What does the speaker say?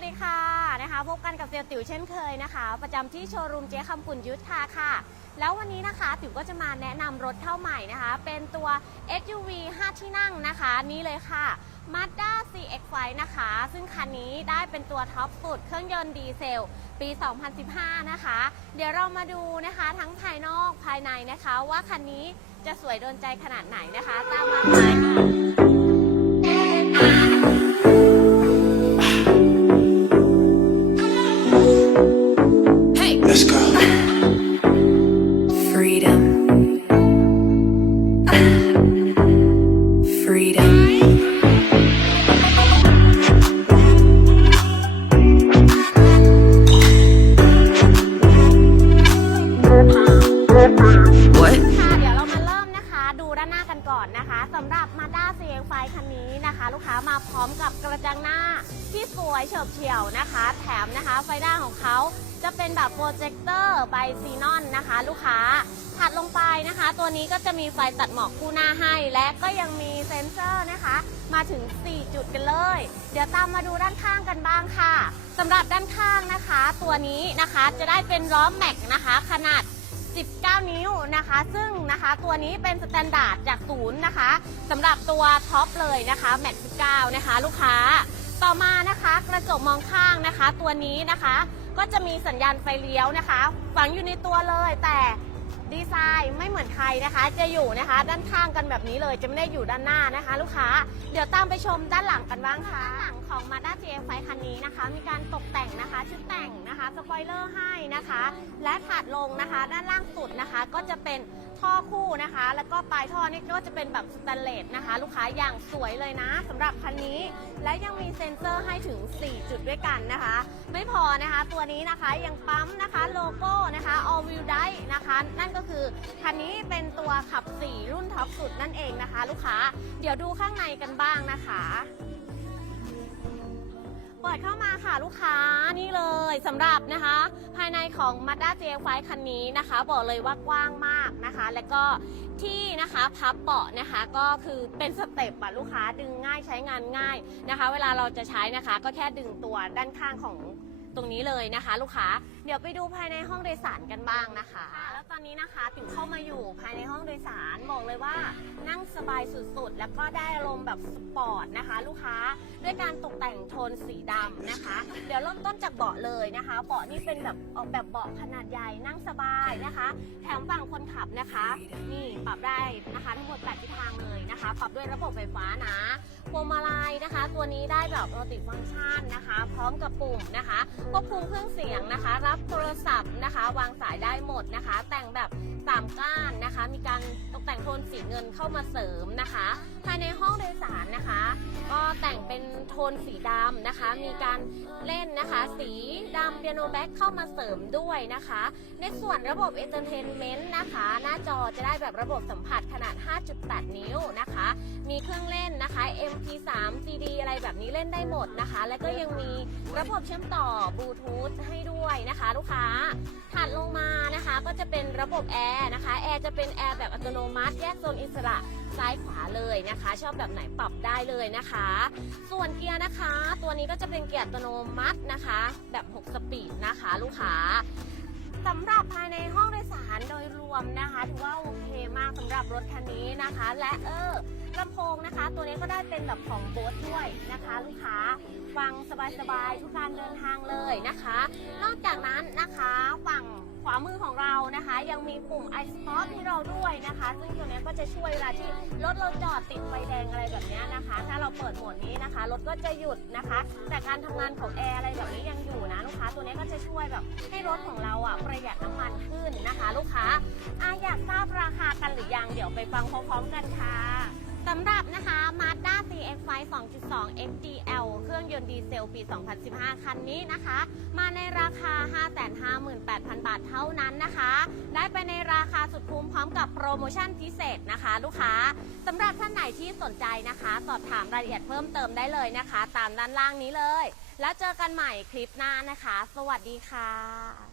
วัสดีค่ะนะคะพบกันกับเซลล์ติ๋วเช่นเคยนะคะ ประจำที่โชว์รูมเจ๊คำปุ่นยุทธาค่ะ แล้ววันนี้นะคะติ๋วก็จะมาแนะนำรถเข้าใหม่นะคะ เป็นตัว SUV 5 ที่นั่งนะคะ นี่เลยค่ะ Mazda CX-5 นะคะ ซึ่งคันนี้ได้เป็นตัวท็อปสุดเครื่องยนต์ดีเซล ปี 2015 นะคะ เดี๋ยวเรามาดูนะคะทั้งภายนอกภายในนะคะ ว่าคันนี้จะสวยโดนใจขนาดไหนนะคะ ตามมาเลยค่ะ ดูด้านหน้ากันก่อนนะคะสำหรับ Mazda CX-5 คันนี้นะคะ ลูกค้ามาพร้อมกับกระจังหน้าที่สวยเฉบเฉี่ยวนะคะ แถมนะคะไฟหน้าของเขาจะเป็นแบบโปรเจคเตอร์ไบซีนอนนะคะ ลูกค้าถัดลงไปนะคะ ตัวนี้ก็จะมีไฟตัดหมอกคู่หน้าให้ และก็ยังมีเซ็นเซอร์นะคะ มาถึง 4 จุดกันเลย เดี๋ยวตามมาดูด้านข้างกันบ้างค่ะสำหรับด้านข้างนะคะ ตัวนี้นะคะจะได้เป็นล้อแม็กนะคะ ขนาด 9 นิ้วนะคะ ซึ่งนะคะตัวนี้เป็นสแตนดาร์ดจากศูนย์นะคะสำหรับตัวท็อปเลยนะคะแม็ก19นะคะ ลูกค้าต่อมานะคะกระจกมองข้างนะคะ ตัวนี้นะคะ ก็จะมีสัญญาณไฟเลี้ยวนะคะ ฝังอยู่ในตัวเลยแต่ ดีไซน์ไม่เหมือนใครนะคะ จะอยู่นะคะ ด้านข้างกันแบบนี้เลย จะไม่ได้อยู่ด้านหน้านะคะ ลูกค้า เดี๋ยวตามไปชมด้านหลังกันบ้างค่ะ ด้านหลังของ Mazda CX-5 คันนี้นะคะ มีการตกแต่งนะคะ ชุดแต่งนะคะ สปอยเลอร์ให้นะคะ และถัดลงนะคะ ด้านล่างสุดนะคะ ก็จะเป็นท่อคู่นะคะ แล้วก็ปลายท่อนี่ก็จะเป็นแบบสแตนเลสนะคะ ลูกค้าอย่างสวยเลยนะสำหรับคันนี้ และยังมีเซ็นเซอร์ให้ถึง 4 จุดด้วยกันนะคะ ไม่พอนะคะ ตัวนี้นะคะยังปั๊มนะคะโลโก้นะคะ all wheel drive นะคะ นั่นก็็คือคันนี้เป็นตัวขับ 4 รุ่นท็อปสุดนั่นเองนะคะ ลูกค้า เดี๋ยวดูข้างในกันบ้างนะคะเปิดเข้ามาค่ะลูกค้านี่เลยสำหรับนะคะ ภายในของ Mazda CX-5 คันนี้นะคะ บอกเลยว่ากว้างมากนะคะ แล้วก็ที่นะคะพับเบาะนะคะก็คือเป็นสเต็ปอะลูกค้าดึงง่ายใช้งานง่ายนะคะ เวลาเราจะใช้นะคะ ก็แค่ดึงตัวด้านข้างของ ตรงนี้เลยนะคะลูกค้า เดี๋ยวไปดูภายในห้องโดยสารกันบ้างนะคะ แล้วตอนนี้นะคะถึงเข้ามาอยู่ภายในห้องโดยสารบอกเลยว่านั่งสบายสุดๆ แล้วก็ได้อารมณ์แบบสปอร์ตนะคะ ลูกค้าด้วยการตกแต่งโทนสีดำนะคะ เดี๋ยวเริ่มต้นจากเบาะเลยนะคะ เบาะนี่เป็นแบบออกแบบเบาะขนาดใหญ่นั่งสบายนะคะ แถมฝั่งคนขับนะคะ นี่ปรับได้นะคะ ทั้งหมด8ทิศทางเลย นะคะปรับด้วยระบบไฟฟ้านะพวงมาลัยนะคะ ตัวนี้ได้แบบมัลติฟังก์ชันนะคะ พร้อมกับปุ่มนะคะควบคุมเครื่องเสียงนะคะ รับโทรศัพท์นะคะ วางสายได้หมดนะคะ แต่งแบบสามก้านนะคะ มีการตกแต่งโทนสีเงินเข้ามาเสริมนะคะ ภายในห้องโดยสารนะคะ ก็แต่งเป็นโทนสีดำนะคะ มีการเล่นนะคะ สีดำเปียโนแบ็กเข้ามาเสริมด้วยนะคะ ในส่วนระบบเอนเตอร์เทนเมนต์นะคะ หน้าจอจะได้แบบระบบสัมผัสขนาด 5.8 นิ้วนะคะ มีเครื่องเล่นนะคะ MP3 CD แบบนี้เล่นได้หมดนะคะ แล้วก็ยังมีระบบเชื่อมต่อบลูทูธให้ด้วยนะคะ ลูกค้าถัดลงมานะคะ ก็จะเป็นระบบแอร์นะคะแอร์จะเป็นแอร์แบบอัตโนมัติแยกโซนอิสระซ้ายขวาเลยนะคะ ชอบแบบไหนปรับได้เลยนะคะ ส่วนเกียร์นะคะ ตัวนี้ก็จะเป็นเกียร์อัตโนมัตินะคะ แบบ 6 สปีดนะคะ ลูกค้าสำหรับภายในห้องโดยสารโดยรวมนะคะถือว่าโอเคมากสำหรับรถคันนี้นะคะ และเออ ลำโพงนะคะ ตัวนี้ก็ได้เป็นแบบของโบสด้วยนะคะ ลูกค้าฟังสบายๆทุกการเดินทางเลยนะคะ นอกจากนั้นนะคะฝั่งขวามือของเรานะคะ ยังมีปุ่ม i spot ให้เราด้วยนะคะ ซึ่งตัวนี้ก็จะช่วยเวลาที่รถเราจอดติดไฟแดงอะไรแบบนี้นะคะ ถ้าเราเปิดโหมดนี้นะคะรถก็จะหยุดนะคะ แต่การทำงานของแอร์อะไรแบบนี้ยังอยู่นะลูกค้าตัวนี้ก็จะช่วยแบบให้รถของเราอะประหยัดน้ำมันขึ้นนะคะ ลูกค้าอาอยากทราบราคากันหรือยังเดี๋ยวไปฟังพร้อมๆกันค่ะ สำหรับนะคะ Mazda CX-5 2.2 XDL เครื่องยนต์ดีเซลปี 2015 คันนี้นะคะ มาในราคา 558,000 บาทเท่านั้นนะคะ ได้ไปในราคาสุดคุ้มพร้อมกับโปรโมชั่นพิเศษนะคะ ลูกค้าสำหรับท่านไหนที่สนใจนะคะ สอบถามรายละเอียดเพิ่มเติมได้เลยนะคะ ตามด้านล่างนี้เลย แล้วเจอกันใหม่คลิปหน้านะคะ สวัสดีค่ะ